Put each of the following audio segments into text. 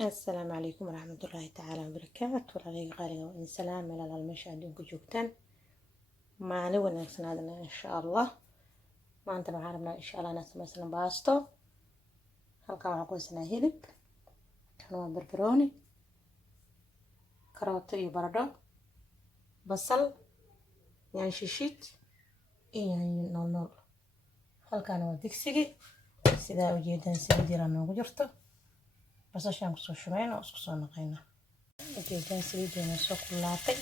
السلام عليكم ورحمة الله تعالى وبركاته. والله قالي وإن سلام على المشي عندكم جوكتان ما نونا سنادنا إن شاء الله. ما أنت معارفنا إن شاء الله ناس مثلا باستو halkan waxaan ku haysanaa hilib, kan waa barbarooni, karooto iyo baradho, basal, yaanyo shiishid iyo yaanyo nool. halkan waa digsiga sidaa u jeedaan saliid yar noogu jirto. basashaan ku soo shubeyna oo isku soo naqayna. ujeedaan saliideena soo kulaatay.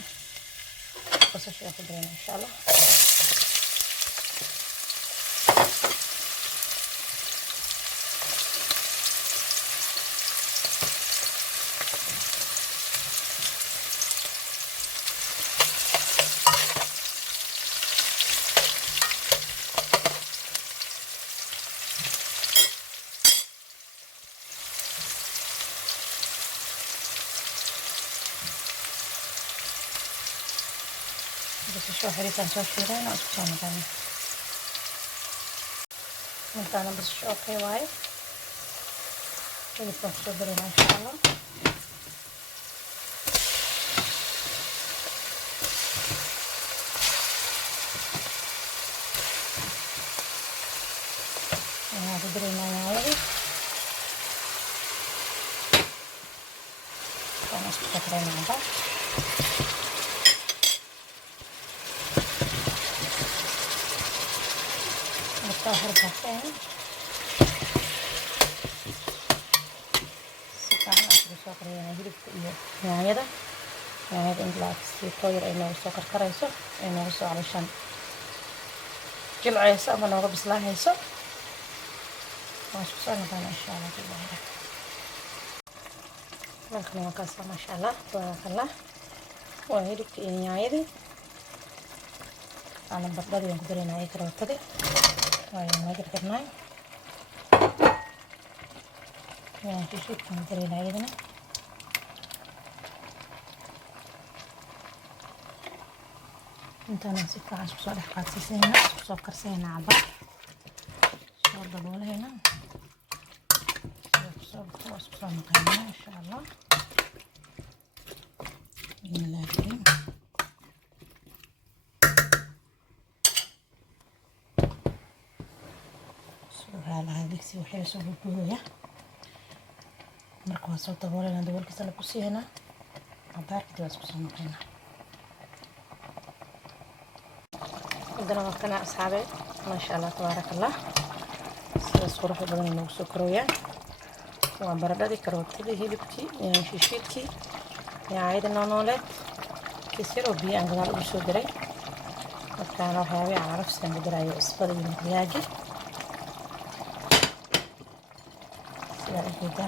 basasha ku darayna insha Allah. بس شو حريتها نسوي شيرين واسكسون نقينا. انتانا بس شو اوكي وايد. اللي فوق صدرنا ان شاء الله. بدرينا ياوي. كان اسكترين عبا. طاهر بحين سكان أشرب سكر يعني هيك يعني هذا إنت لا تستوي طير إنه السكر كريسو إنه وصل علشان جل عيسى أما نوع بس لا عيسى ما شو صار نبغى إن شاء الله كله هذا نخليه مكسر ما شاء الله تبارك الله وهيك يعني هذا أنا بدل يوم كده نايك روتة وأنا نايك كرناي يعني في شيء كان كده نايكنا أنت ناسي كاش بصالح قاسي سينا سكر سينا عبا شو ضلوله هنا سكر مقيمة إن شاء الله بسم الله الرحمن على ديكسي وحي سو بوبويا marka waa soo daboolana daboolkiisa la ku siiyana abaarka dibas ku soo noqona hadana waa kana asxaabe ma sha Allah tabarakallah sida qurux badan inuu soo korooyaa waa baradhadii karootadii hilibkii iyo shiishidkii yaayada nooleed kisir oo biyo aan gadaal ugu soo diray markaan waxyaabo aan carafsan dirayo isbada iyo digaagi جدا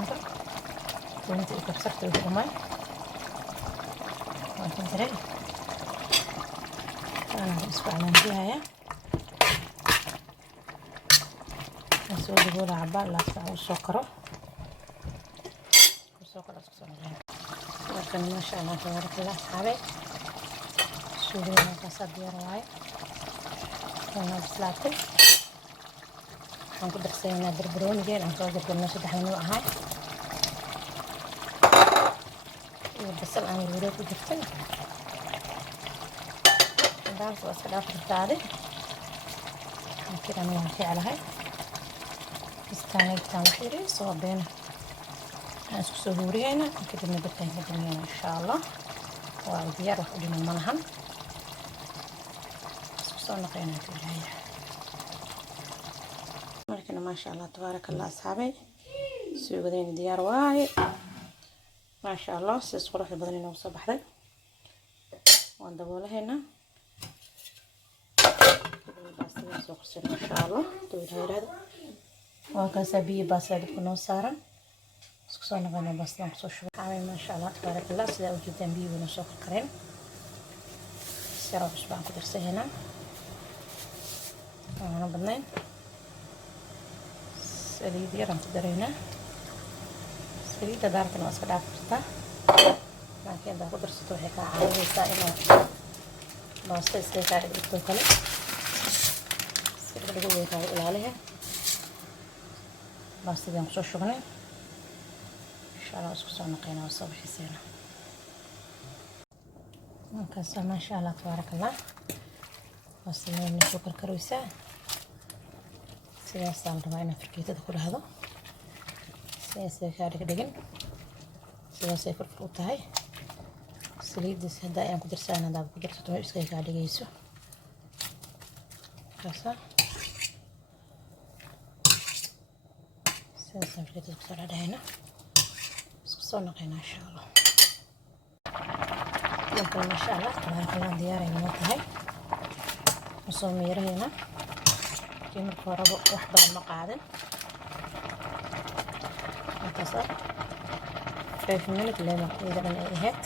وانت كسرت الهرماي وانت ترى انا اسمع من جهه نسوي دول عبال لا اسمع السكر لكن ما شاء الله تبارك الله اصحابي سورينا كسر ديار واي وانا بسلاتي waxaan ku darsaynaa barbarooniga aan soo jarjarno 3 nooc ahay iyo basal aan ruuray ku jirtay intaan soo iska dhaafay كده waan jeclahay istaanaytaan wax yar soo beena aan isku soo huuriyayna kadibna dadkan ka dambeeyna insha Allah waa diyaar wax u dhiman malahan isku soo naqayna kaliya markana ما شاء الله تبارك الله أصحابي سويدين ديار واي ما شاء الله سيس قروح بدننا وصباح ذي وندبوله هنا ما شاء الله توي هذا وكسبي بس هذا كنا صارا سكسونا غنا بس نقص شوي عامل ما شاء الله تبارك الله سلا وجد بي ونسوق كريم سيرا بس بانكو درسي هنا أنا بدنين سليد يرم تدرينا سليد دارك ناس كده فرصة لكن ده قدر ستوه هيك عاوز سائنا بس تسليك على الدكتور سيد بدو يتعود عليها بس ده مش شغلة إن شاء الله اسكو سو نقينا وصبح سينا مكاسة ما شاء الله تبارك الله وصلنا نشوف الكروسة sidaasaan rabaa inaan fargeetada ku dhahdo sidaasay kaa dhigdhigin sidaasay furfur u tahay saliiddiis hadda ayaan ku dirsan haddaad ku darsato ma iska kaa dhigayso kaasa sidaasaan fargeetada kusoo dhadhahayna isku soo naqaynaa insha allah marka masha allah tabaarakallah diyaarayna ma tahay usoo miirahayna marka horeba wax badan ma qaadin intaasa 5 minutes lema idan ay ahayd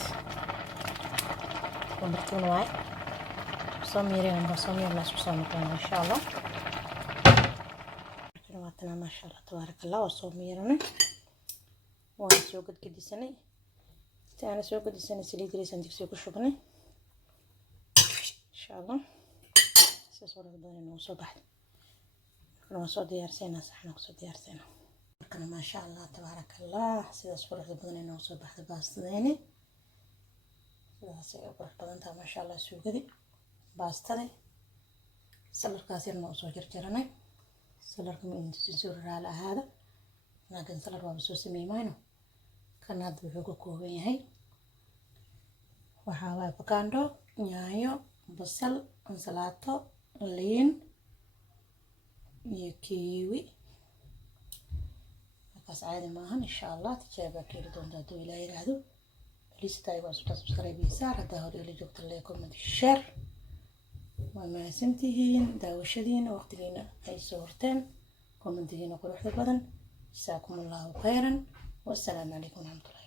kumbartuun waay soo miirina isku soo noqona insha allah waatana masha allah tabaarakallah waa soo miirina waan soo gadgadisanay taana soo gadisanay saliid riisan digsi ku shubnay insha allah soo badan inoo soo baxay soo diyaarsayna saxna soo diyaarsayna marka ma sha Allah tabarakallah sidaas quruxda badan inoo soo baxday baastadeeni sidaas ay qurux badan tahay ma sha Allah suugadi baastada salarkaas yarna soo jarjaranay salarka ma inta soo raal ahaada laakiin salar waa soo sameeymayno kana hadda wuxuu ka kooban yahay waxa waa bakando yaanyo basal ansalaato liin iyo kiwi markaas caadi maahan insha allah tijaaba keeli doonta hadduu ilaahay yiraahdo please taay waa subscribe isaar haddaa hore ila joogta like comment share waa mahadsantihiin daawashadiina waqtigiina ay soo horteen commentigiina quruxda badan jazaakumullahu khayran wassalaamu calaykum warahmatullahi